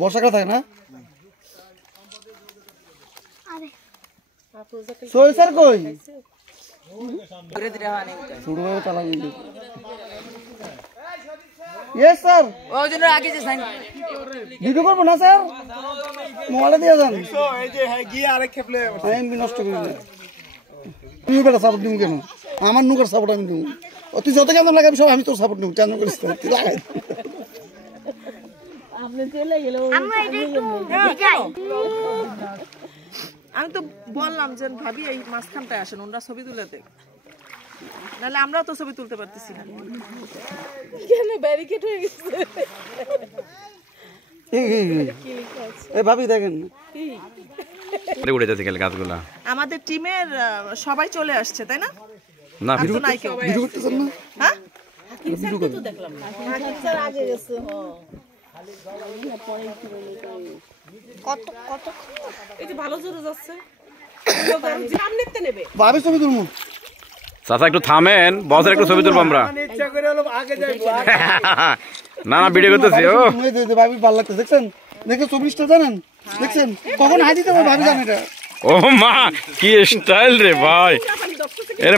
বর্ষাকাল থাকে না সোহেল স্যার কই শুরু হয়ে তালা দিল ইয়েস স্যার ওই জন্য আগে যে সাইন ভিডিও করবো না স্যার মোবাইলে দিয়ে যান এই যে হ্যাঁ গিয়ে আরেক খেপলে আমি নষ্ট করি না তুমি বেটা সাপোর্ট দিব কেন আমার নুকার সাপোর্ট আমি দিব তুই যত কেমন লাগে সব আমি তোর সাপোর্ট নিব কেন করিস তুই লাগাই আমি তো বললাম যে ভাবি এই মাঝখানটায় আসেন ওনারা ছবি তুলে দেখ নাহলে আমরাও তো ছবি তুলতে পারতেছি না কেন ব্যারিকেড হয়ে গেছে এই ভাবি দেখেন উড়ে যাচ্ছে গেলে গাছগুলা আমাদের টিমের সবাই চলে আসছে তাই না না আর তো নাই কেউ ভিডিও করতেছেন না হ্যাঁ ভিডিও করুন কত কত এই যে ভালো জোরে যাচ্ছে সামনেতে নেবে ভাবি ছবি তুলবো চাচা একটু থামেন বসের একটু ছবি তুলবো আমরা ইচ্ছা করে হলো আগে যাই না না ভিডিও করতেছি ও ভাবি ভালো লাগছে দেখছেন দেখে ছবিটা জানেন দেখছেন কখন হাই দিতে হবে ভাবি জানেন এটা ও মা কি স্টাইল রে ভাই এর